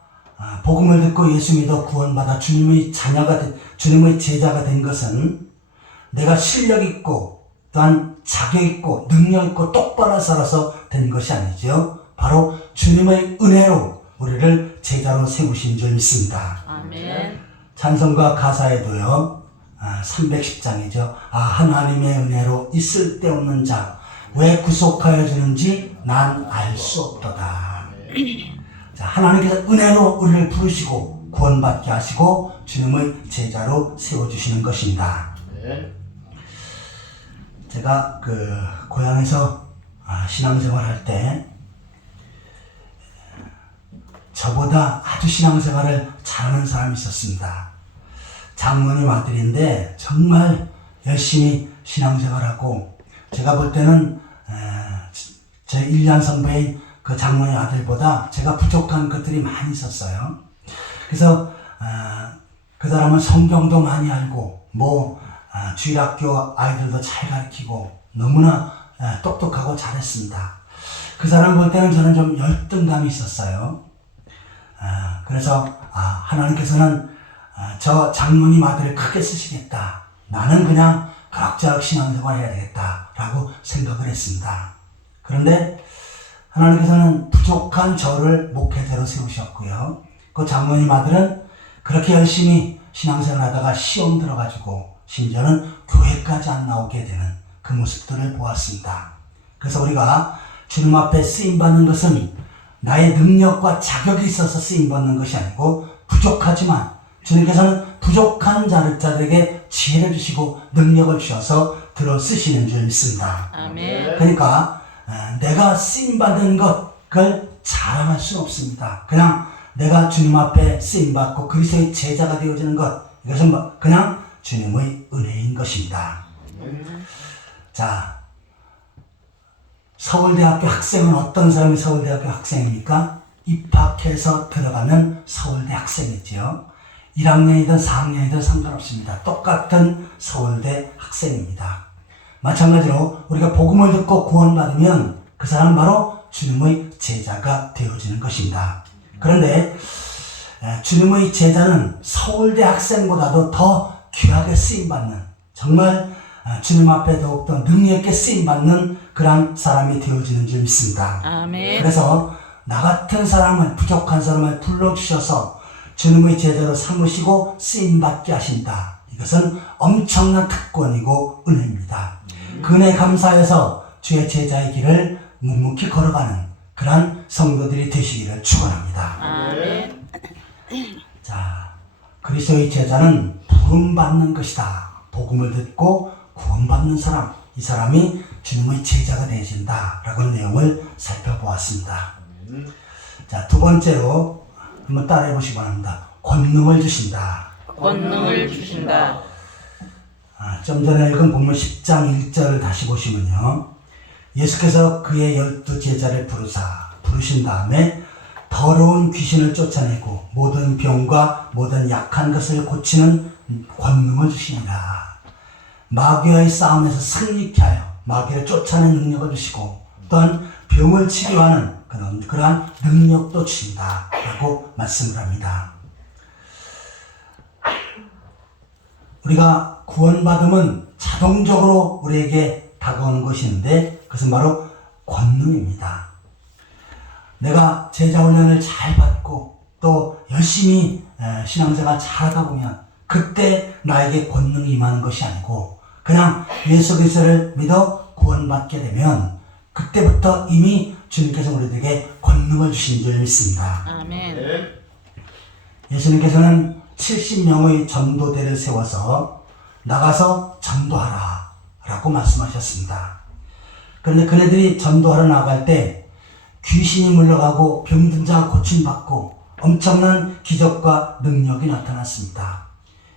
복음을 듣고 예수 믿어 구원받아 주님의 제자가 된 것은 내가 실력 있고 또한 자격 있고 능력 있고 똑바로 살아서 된 것이 아니죠. 바로 주님의 은혜로 우리를 제자로 세우신 줄 믿습니다. 아멘. 찬송가 가사에도요, 310장이죠. 하나님의 은혜로 있을 데 없는 자, 왜 구속하여 주는지 난 알 수 없도다. 자, 하나님께서 은혜로 우리를 부르시고 구원받게 하시고 주님의 제자로 세워주시는 것입니다. 네. 제가 고향에서 신앙생활 할 때 저보다 아주 신앙생활을 잘하는 사람이 있었습니다. 장모님 아들인데 정말 열심히 신앙생활하고, 제가 볼 때는 제 1년 선배인 그 장모님 아들보다 제가 부족한 것들이 많이 있었어요. 그래서 그 사람은 성경도 많이 알고 주일학교 아이들도 잘 가르치고 너무나 똑똑하고 잘했습니다. 그 사람 볼 때는 저는 좀 열등감이 있었어요. 그래서 하나님께서는 저 장모님 아들을 크게 쓰시겠다. 나는 그냥 그럭저럭 신앙생활 해야 되겠다라고 생각을 했습니다. 그런데 하나님께서는 부족한 저를 목회자로 세우셨고요. 그 장모님 아들은 그렇게 열심히 신앙생활 하다가 시험 들어가지고 심지어는 교회까지 안 나오게 되는 그 모습들을 보았습니다. 그래서 우리가 주님 앞에 쓰임받는 것은 나의 능력과 자격이 있어서 쓰임받는 것이 아니고, 부족하지만 주님께서는 부족한 자들에게 지혜를 주시고 능력을 주셔서 들어 쓰시는 줄 믿습니다. 아멘. 그러니까 내가 쓰임받은 그걸 자랑할 수는 없습니다. 그냥 내가 주님 앞에 쓰임받고 그리스도의 제자가 되어지는 것, 이것은 그냥 주님의 은혜인 것입니다. 자, 서울대학교 학생은 어떤 사람이 서울대학교 학생입니까? 입학해서 들어가면 서울대 학생이지요. 1학년이든 4학년이든 상관없습니다. 똑같은 서울대 학생입니다. 마찬가지로 우리가 복음을 듣고 구원받으면 그 사람은 바로 주님의 제자가 되어지는 것입니다. 그런데 주님의 제자는 서울대 학생보다도 더 귀하게 쓰임받는, 정말 주님 앞에 더욱더 능력 있게 쓰임받는 그런 사람이 되어지는 줄 믿습니다. 아멘. 그래서 나 같은 사람을, 부족한 사람을 불러주셔서 주님의 제자로 삼으시고 쓰임받게 하신다. 이것은 엄청난 특권이고 은혜입니다. 그 은혜 감사해서 주의 제자의 길을 묵묵히 걸어가는 그런 성도들이 되시기를 축원합니다. 아멘. 자, 그리스도의 제자는 부름받는 것이다. 복음을 듣고 구원받는 사람, 이 사람이 주님의 제자가 되어진다 라고 하는 내용을 살펴보았습니다. 자, 두 번째로 한번 따라해 보시기 바랍니다. 권능을 주신다. 권능을 주신다. 좀 전에 읽은 본문 10장 1절을 다시 보시면요, 예수께서 그의 12 제자를 부르신 다음에 더러운 귀신을 쫓아내고 모든 병과 모든 약한 것을 고치는 권능을 주시니라. 마귀와의 싸움에서 승리케 하여 마귀를 쫓아내는 능력을 주시고, 또한 병을 치료하는 그러한 능력도 주신다 라고 말씀을 합니다. 우리가 구원받으면 자동적으로 우리에게 다가오는 것이 있는데, 그것은 바로 권능입니다. 내가 제자 훈련을 잘 받고 또 열심히 신앙생활 잘하다 보면 그때 나에게 권능이 임하는 것이 아니고, 그냥 예수 그리스도를 믿어 구원받게 되면 그때부터 이미 주님께서 우리에게 권능을 주신 줄 믿습니다. 아멘. 예수님께서는 70명의 전도대를 세워서 나가서 전도하라 라고 말씀하셨습니다. 그런데 그네들이 전도하러 나갈 때 귀신이 물러가고 병든 자가 고침받고 엄청난 기적과 능력이 나타났습니다.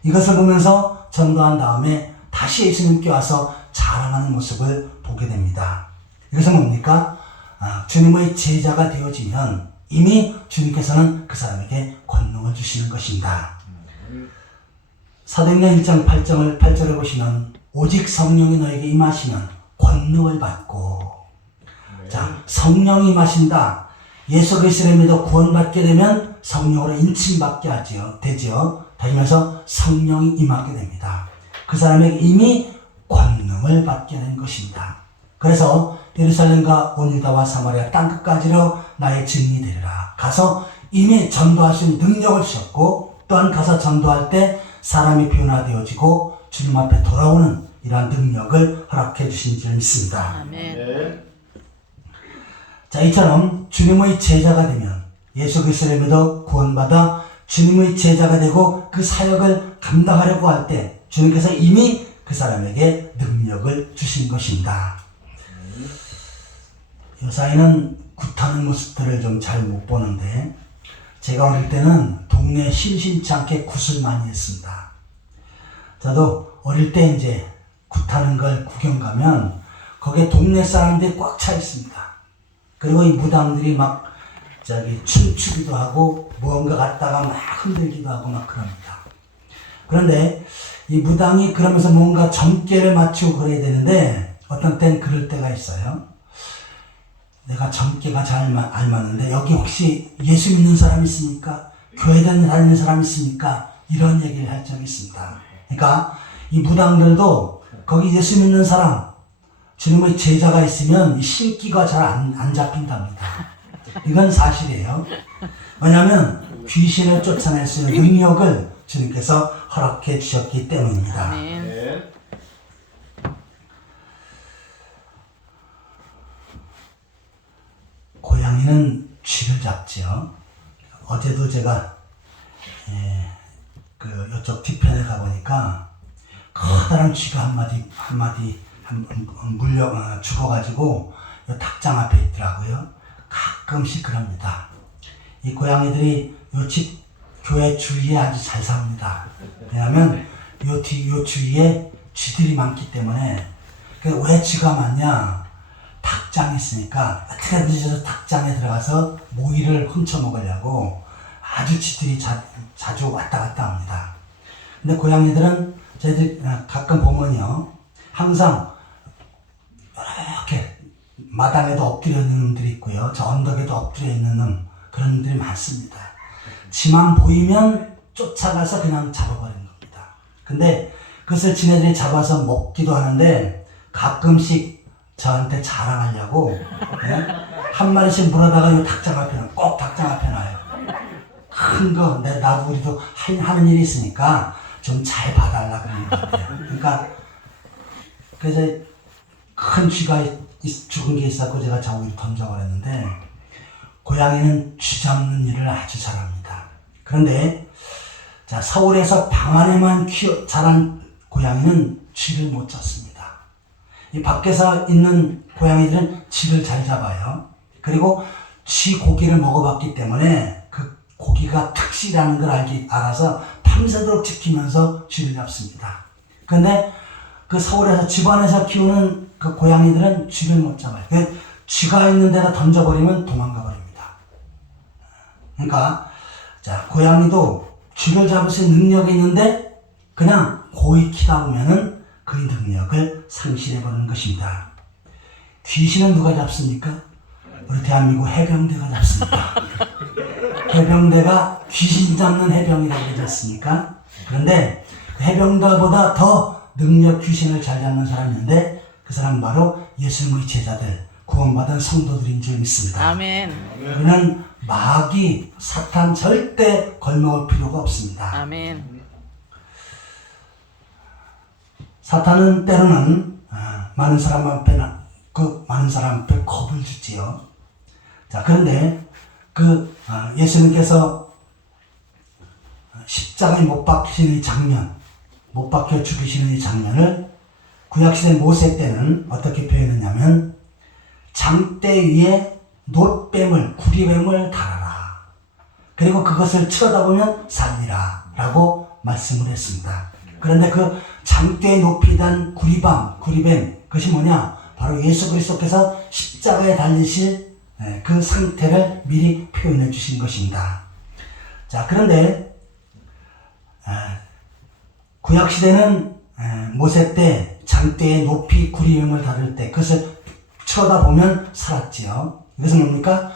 이것을 보면서 전도한 다음에 다시 예수님께 와서 자랑하는 모습을 보게 됩니다. 이것은 뭡니까? 주님의 제자가 되어지면 이미 주님께서는 그 사람에게 권능을 주시는 것입니다. 사도행전 1장 8절을 보시면 오직 성령이 너에게 임하시면 권능을 받고, 자, 성령이 임하신다. 예수 그리스도를 믿어 구원받게 되면 성령으로 인침받게 되지요. 다시면서 성령이 임하게 됩니다. 그 사람에게 이미 권능을 받게 된 것입니다. 그래서 예루살렘과 온 유다와 사마리아 땅끝까지로 나의 증인이 되리라. 가서 이미 전도하신 능력을 주셨고, 또한 가서 전도할 때 사람이 변화되어지고 주님 앞에 돌아오는 이러한 능력을 허락해 주신 줄 믿습니다. 아멘. 네. 자, 이처럼 주님의 제자가 되면 예수 그리스도를 믿어 구원받아 주님의 제자가 되고 그 사역을 감당하려고 할 때 주님께서 이미 그 사람에게 능력을 주신 것입니다. 요사이는 굿하는 모습들을 좀 잘 못 보는데 제가 어릴 때는 동네에 심심치 않게 굿을 많이 했습니다. 저도 어릴 때 이제 굿하는 걸 구경 가면 거기에 동네 사람들이 꽉 차 있습니다. 그리고 이 무당들이 막 춤추기도 하고 무언가 갖다가 막 흔들기도 하고 막 그럽니다. 그런데 이 무당이 그러면서 뭔가 점괘를 맞추고 그래야 되는데 어떤 땐 그럴 때가 있어요. 내가 점괘가 잘 알맞는데 여기 혹시 예수 믿는 사람 있습니까? 교회 다니는 사람 있습니까? 이런 얘기를 할 적이 있습니다. 그러니까 이 무당들도 거기 예수 믿는 사람, 주님의 제자가 있으면 이 신기가 잘 안 잡힌답니다. 이건 사실이에요. 왜냐하면 귀신을 쫓아낼 수 있는 능력을 주님께서 허락해 주셨기 때문입니다. 아멘. 네. 고양이는 쥐를 잡지요. 어제도 제가 이쪽 뒤편에 가보니까 커다란 쥐가 한 마디 죽어가지고 이 닭장 앞에 있더라고요. 가끔씩 그럽니다. 이 고양이들이 요 집 교회 주위에 아주 잘 삽니다. 왜냐하면 요 주위에 쥐들이 많기 때문에. 왜 쥐가 많냐? 닭장이 있으니까 어떻게든지 저 닭장에 들어가서 모이를 훔쳐 먹으려고 아주 쥐들이 자주 왔다 갔다 합니다. 근데 고양이들은 저희들 가끔 보면요, 항상 이렇게 마당에도 엎드려 있는 놈들이 있고요, 저 언덕에도 엎드려 있는 놈, 그런 놈들이 많습니다. 지만 보이면 쫓아가서 그냥 잡아버리는 겁니다. 근데 그것을 지네들이 잡아서 먹기도 하는데 가끔씩 저한테 자랑하려고 한 마리씩 물어다가 이 닭장 앞에 놔요. 꼭 닭장 앞에 놔요. 큰 거, 나도 우리도 하는 일이 있으니까 좀 잘 봐달라 그러는 것 같아요. 그러니까 그래서 큰 쥐가 죽은 게 있었고 제가 저기를 던져버렸는데, 고양이는 쥐 잡는 일을 아주 잘합니다. 그런데 자, 서울에서 방 안에만 자란 고양이는 쥐를 못 잡습니다. 이 밖에서 있는 고양이들은 쥐를 잘 잡아요. 그리고 쥐 고기를 먹어봤기 때문에 그 고기가 특시라는 걸 알아서 밤새도록 지키면서 쥐를 잡습니다. 그런데 그 서울에서 집안에서 키우는 그 고양이들은 쥐를 못 잡아요. 쥐가 있는 데다 던져버리면 도망가 버립니다. 그러니까 자, 고양이도 쥐를 잡을 수 있는 능력이 있는데 그냥 고이 키다 보면은 그 능력을 상실해버리는 것입니다. 귀신은 누가 잡습니까? 우리 대한민국 해병대가 잡습니다. 해병대가 귀신 잡는 해병이라고 그러지 않습니까? 그런데 그 해병대보다 더 능력 귀신을 잘 잡는 사람이 있는데 그 사람 바로 예수님의 제자들, 구원받은 성도들인 줄 믿습니다. 아멘. 우리는 마귀, 사탄 절대 걸먹을 필요가 없습니다. 아멘. 사탄은 때로는 많은 사람 앞에 겁을 주지요. 자, 그런데 예수님께서 십자가에 못 박히시는 못 박혀 죽이시는 이 장면을 구약시대 모세 때는 어떻게 표현했냐면, 장대 위에 놋뱀을, 구리뱀을 달아라. 그리고 그것을 쳐다보면 살리라. 라고 말씀을 했습니다. 그런데 그 장대에 높이 단 구리뱀, 그것이 뭐냐? 바로 예수 그리스도께서 십자가에 달리실 그 상태를 미리 표현해 주신 것입니다. 자, 그런데 구약시대는 모세 때 장대에 높이 구리뱀을 다룰 때 그것을 쳐다보면 살았지요. 이것은 뭡니까?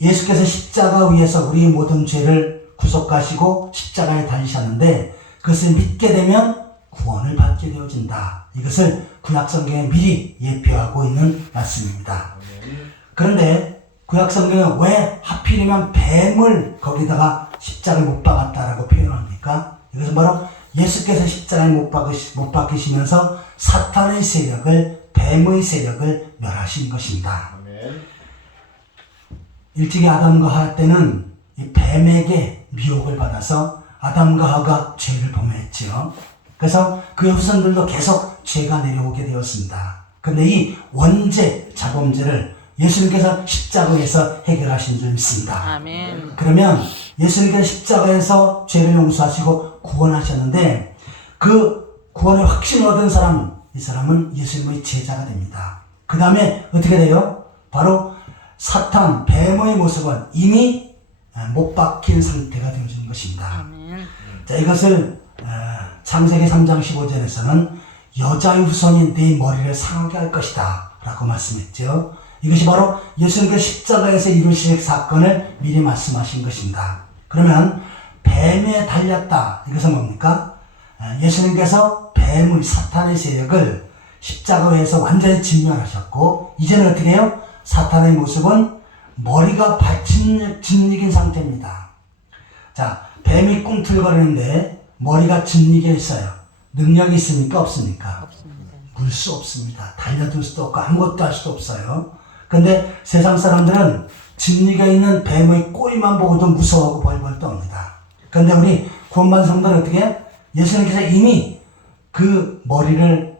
예수께서 십자가 위에서 우리의 모든 죄를 구속하시고 십자가에 달리셨는데 그것을 믿게 되면 구원을 받게 되어진다. 이것을 구약성경에 미리 예표하고 있는 말씀입니다. 그런데 구약성경은 왜 하필이면 뱀을 거기다가 십자가에 못 박았다라고 표현합니까? 이것은 바로 예수께서 십자가에 못 박히시면서 사탄의 세력을, 뱀의 세력을 멸하신 것입니다. 아멘. 일찍이 아담과 하와 때는 이 뱀에게 미혹을 받아서 아담과 하와가 죄를 범했지요. 그래서 그의 후손들도 계속 죄가 내려오게 되었습니다. 그런데 이 원죄, 자범죄를 예수님께서 십자가에서 해결하신 줄 믿습니다. 아멘. 그러면 예수님께서 십자가에서 죄를 용서하시고 구원하셨는데 그 구원의 확신을 얻은 사람, 이 사람은 예수님의 제자가 됩니다. 그 다음에 어떻게 돼요? 바로 사탄, 뱀의 모습은 이미 못 박힌 상태가 되어진 것입니다. 아멘. 자, 이것을 창세기 3장 15절에서는 여자의 후손이 네 머리를 상하게 할 것이다 라고 말씀했죠. 이것이 바로 예수님께서 십자가에서 이루실 사건을 미리 말씀하신 것입니다. 그러면 뱀에 달렸다, 이것은 뭡니까? 예수님께서 뱀의, 사탄의 세력을 십자가에서 완전히 진멸하셨고, 이제는 어떻게 해요? 사탄의 모습은 머리가 짓이긴 상태입니다. 자, 뱀이 꿈틀거리는데 머리가 짓이겨 있어요. 능력이 있습니까? 없습니까? 없습니다. 물 수 없습니다. 달려들 수도 없고 아무것도 할 수도 없어요. 근데 세상 사람들은 짓이겨 있는 뱀의 꼬리만 보고도 무서워하고 벌벌 떱니다. 근데 우리 구원받은 성도는 어떻게 해요? 예수님께서 이미 그 머리를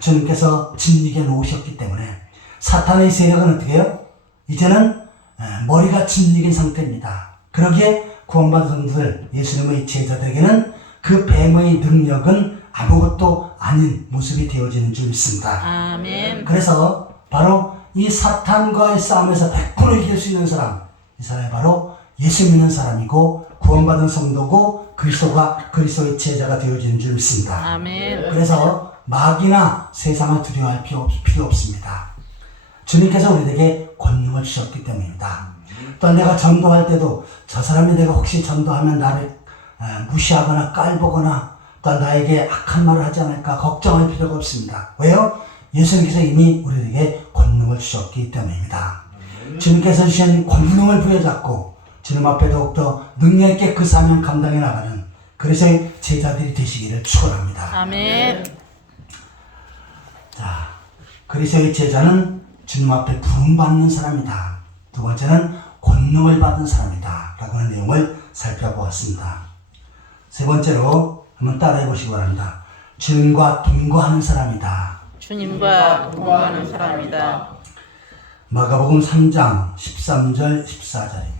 주님께서 짓이겨 놓으셨기 때문에 사탄의 세력은 어떻게 해요? 이제는 머리가 짓이긴 상태입니다. 그러기에 구원받은 성도들, 예수님의 제자들에게는 그 뱀의 능력은 아무것도 아닌 모습이 되어지는 줄 믿습니다. 아멘. 그래서 바로 이 사탄과의 싸움에서 100% 이길 수 있는 사람, 이 사람이 바로 예수 믿는 사람이고 구원받은 성도고 그리스도의 제자가 되어지는 줄 믿습니다. 아멘. 그래서 마귀나 세상을 두려워할 필요 없습니다. 주님께서 우리에게 권능을 주셨기 때문입니다. 또 내가 전도할 때도 저 사람이 내가 혹시 전도하면 나를 무시하거나 깔보거나 또 나에게 악한 말을 하지 않을까 걱정할 필요가 없습니다. 왜요? 예수님께서 이미 우리에게 권능을 주셨기 때문입니다. 주님께서 주신 권능을 부여잡고 주님 앞에 더욱더 능력 있게 그 사명 감당해 나가는 그리스도의 제자들이 되시기를 축원합니다. 아멘. 자, 그리스도의 제자는 주님 앞에 부름받는 사람이다. 두 번째는 권능을 받은 사람이다 라고 하는 내용을 살펴보았습니다. 세 번째로 한번 따라해 보시기 바랍니다. 주님과 동거하는 사람이다. 주님과 동거하는 사람이다. 마가복음 3장 13절 14절입니다.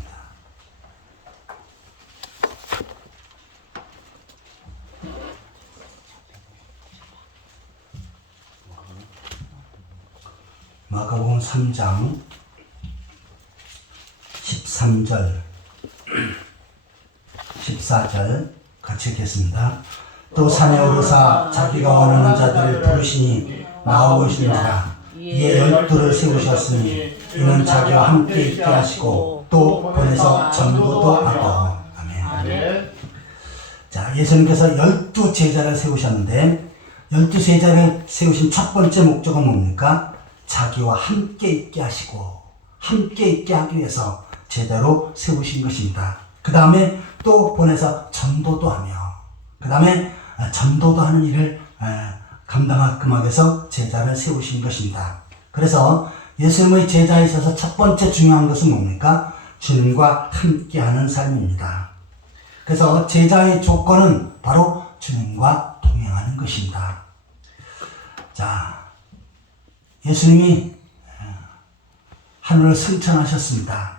마가복음 3장 13절 14절 같이 읽겠습니다. 또 산에 오르사 자기가 원하는 자들을 부르시니 나오시니라. 이에 12를 세우셨으니 이는 자기와 함께 있게 하시고 또 보내서 전도도 하고. 아멘. 아멘. 자, 예수님께서 12 제자를 세우셨는데 12 제자를 세우신 첫 번째 목적은 뭡니까? 자기와 함께 있게 하시고 함께 있게 하기 위해서 제자로 세우신 것입니다. 그 다음에 또 보내서 전도도 하며 그 다음에 전도도 하는 일을 감당하게끔 하기 위해서 제자를 세우신 것입니다. 그래서 예수님의 제자에 있어서 첫 번째 중요한 것은 뭡니까? 주님과 함께하는 삶입니다. 그래서 제자의 조건은 바로 주님과 동행하는 것입니다. 자, 예수님이 하늘을 승천하셨습니다.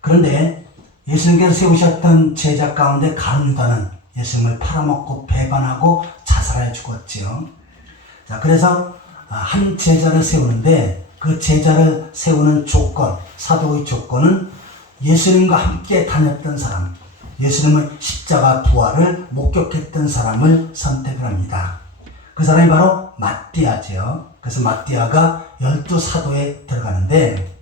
그런데 예수님께서 세우셨던 제자 가운데 가룟 유다는 예수님을 팔아먹고 배반하고 자살해 죽었지요. 자, 그래서 한 제자를 세우는데 그 제자를 세우는 조건, 사도의 조건은 예수님과 함께 다녔던 사람, 예수님의 십자가 부활을 목격했던 사람을 선택을 합니다. 그 사람이 바로 마띠아죠. 그래서 마띠아가 12사도에 들어가는데,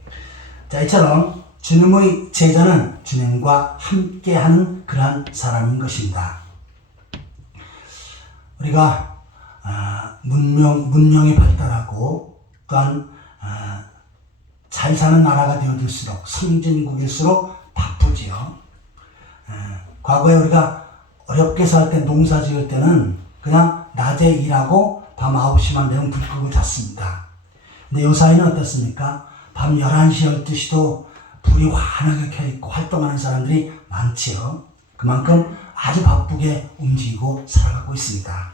자, 이처럼 주님의 제자는 주님과 함께하는 그러한 사람인 것입니다. 우리가 문명이 발달하고 또한 잘 사는 나라가 되어질수록 선진국일수록 바쁘지요. 과거에 우리가 어렵게 살 때 농사 지을 때는 그냥 낮에 일하고 밤 9시만 되면 불 끄고 잤습니다. 근데 요 사이는 어떻습니까? 밤 11시, 12시도 불이 환하게 켜있고 활동하는 사람들이 많지요. 그만큼 아주 바쁘게 움직이고 살아가고 있습니다.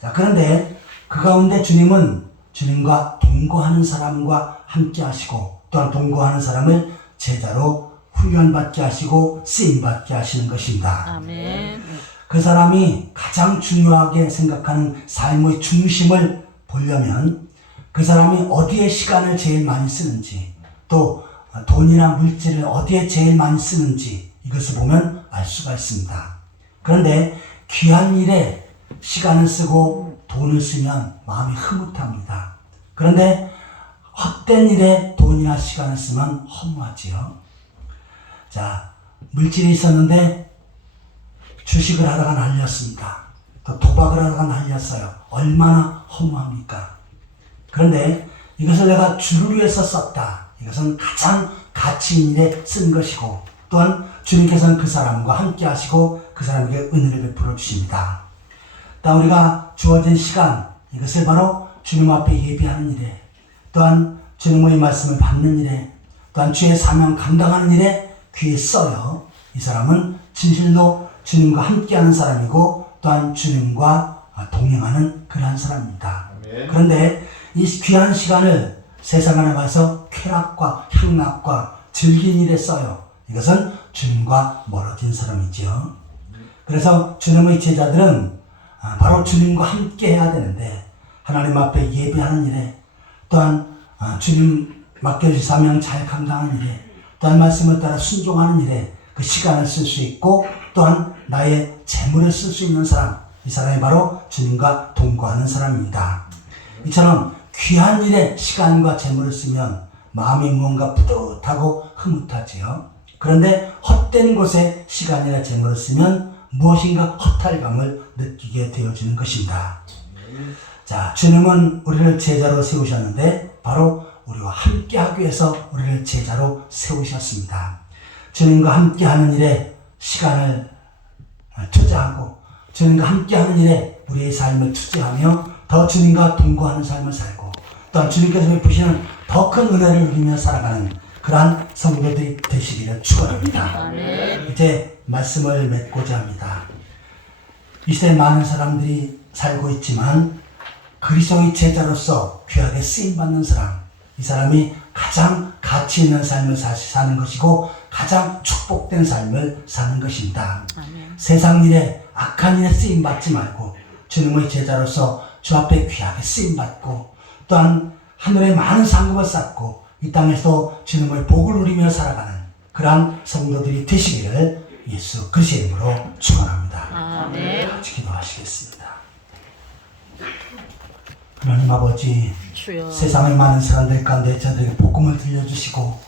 자, 그런데 그 가운데 주님은 주님과 동거하는 사람과 함께 하시고 또한 동거하는 사람을 제자로 훈련받게 하시고 쓰임받게 하시는 것입니다. 아멘. 그 사람이 가장 중요하게 생각하는 삶의 중심을 보려면 그 사람이 어디에 시간을 제일 많이 쓰는지 또 돈이나 물질을 어디에 제일 많이 쓰는지 이것을 보면 알 수가 있습니다. 그런데 귀한 일에 시간을 쓰고 돈을 쓰면 마음이 흐뭇합니다. 그런데 헛된 일에 돈이나 시간을 쓰면 허무하지요. 자, 물질이 있었는데 주식을 하다가 날렸습니다. 또 도박을 하다가 날렸어요. 얼마나 허무합니까? 그런데 이것을 내가 주를 위해서 썼다. 이것은 가장 가치 있는 일에 쓴 것이고 또한 주님께서는 그 사람과 함께 하시고 그 사람에게 은혜를 베풀어 주십니다. 또한 우리가 주어진 시간 이것을 바로 주님 앞에 예배하는 일에 또한 주님의 말씀을 받는 일에 또한 주의 사명 감당하는 일에 귀에 써요. 이 사람은 진실로 주님과 함께하는 사람이고 또한 주님과 동행하는 그러한 사람입니다. 아멘. 그런데 이 귀한 시간을 세상에 나가서 쾌락과 향락과 즐긴 일에 써요. 이것은 주님과 멀어진 사람이지요. 그래서 주님의 제자들은 바로 주님과 함께 해야 되는데 하나님 앞에 예배하는 일에 또한 주님 맡겨주신 사명 잘 감당하는 일에 또한 말씀을 따라 순종하는 일에 그 시간을 쓸 수 있고 또한 나의 재물을 쓸 수 있는 사람 이 사람이 바로 주님과 동거하는 사람입니다. 이처럼 귀한 일에 시간과 재물을 쓰면 마음이 무언가 뿌듯하고 흐뭇하지요. 그런데 헛된 곳에 시간이나 재물을 쓰면 무엇인가 허탈감을 느끼게 되어지는 것입니다. 자, 주님은 우리를 제자로 세우셨는데 바로 우리와 함께 하기 위해서 우리를 제자로 세우셨습니다. 주님과 함께 하는 일에 시간을 투자하고 주님과 함께 하는 일에 우리의 삶을 투자하며 더 주님과 동거하는 삶을 살고 또한 주님께서 베푸시는 더 큰 은혜를 누리며 살아가는 그러한 성도들이 되시기를 축원합니다. 아멘. 이제 말씀을 맺고자 합니다. 이 시대에 많은 사람들이 살고 있지만 그리스도의 제자로서 귀하게 쓰임받는 사람 이 사람이 가장 가치 있는 삶을 사는 것이고 가장 축복된 삶을 사는 것입니다. 아멘. 세상 일에 악한 일에 쓰임받지 말고 주님의 제자로서 주 앞에 귀하게 쓰임받고 또한 하늘에 많은 상급을 쌓고 이 땅에서 주님의 복을 누리며 살아가는 그러한 성도들이 되시기를 예수 그리스도의 이름으로 축원합니다. 아멘. 같이 기도하시겠습니다. 하나님 아버지 주여. 세상의 많은 사람들 가운데 저들에게 복음을 들려주시고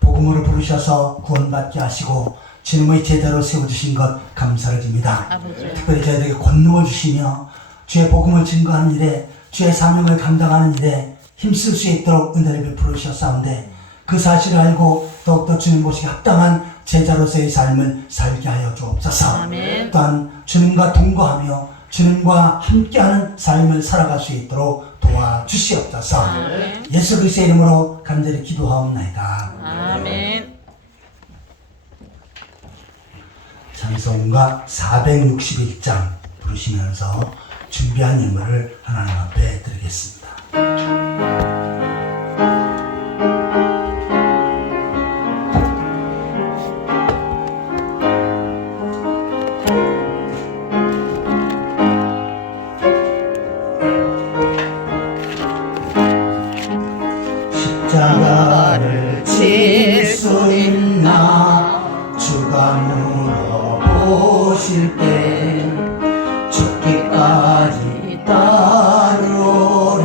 복음으로 부르셔서 구원받게 하시고 주님의 제자로 세워주신 것 감사를 드립니다. 아버지. 특별히 저희들에게 권능을 주시며 주의 복음을 증거하는 일에 주의 사명을 감당하는 일에 힘쓸 수 있도록 은혜를 베풀어 주셨사온데 그 사실을 알고 더욱더 주님 보시기에 합당한 제자로서의 삶을 살게 하여 주옵소서. 아멘. 또한 주님과 동거하며 주님과 함께하는 삶을 살아갈 수 있도록 도와주시옵소서. 아멘. 예수 그리스도의 이름으로 간절히 기도하옵나이다. 아멘. 찬송가 461장 부르시면서 준비한 예물을 하나님 앞에 드리겠습니다. 십자가를 질 수 있나 주가 물어보실 때 죽기까지 따르오리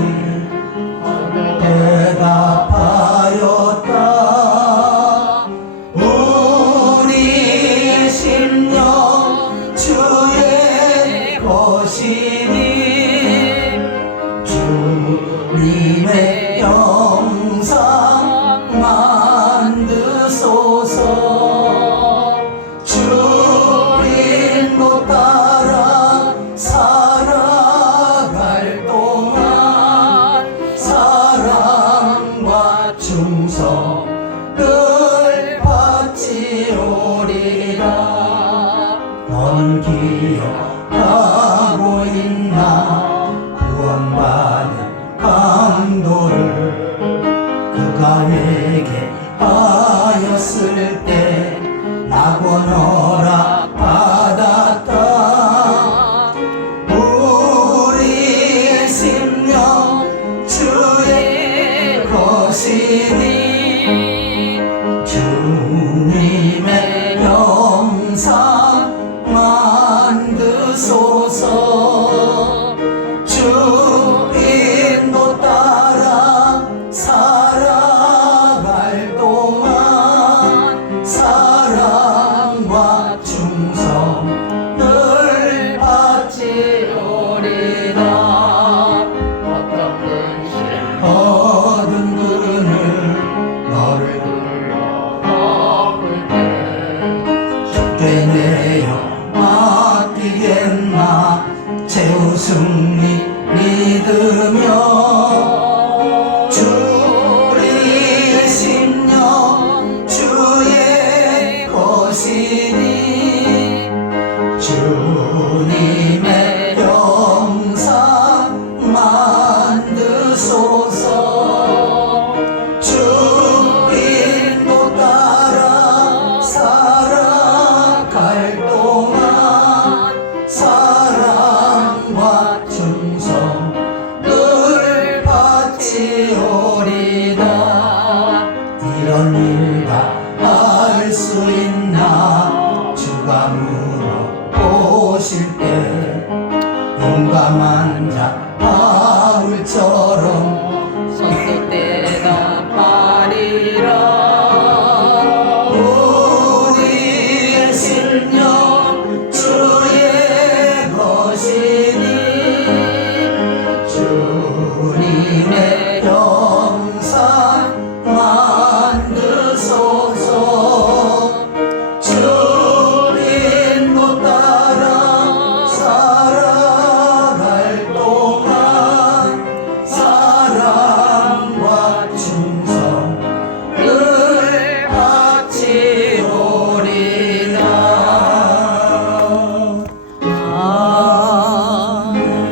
허락 받았다. 우리 심령 주의 것이니 주님의 형상 만드소서. 주 인도 따라 살아갈 동안 사랑과 충성을 바치오리라. 얻은 그늘 너를 주께 내어 맡기겠나. 최우승리 믿으며 주리 심령 주의 것이니 주님의 형상 만드소서. 주 인도 따라 살아갈 동안 사랑과 충성을 바치오.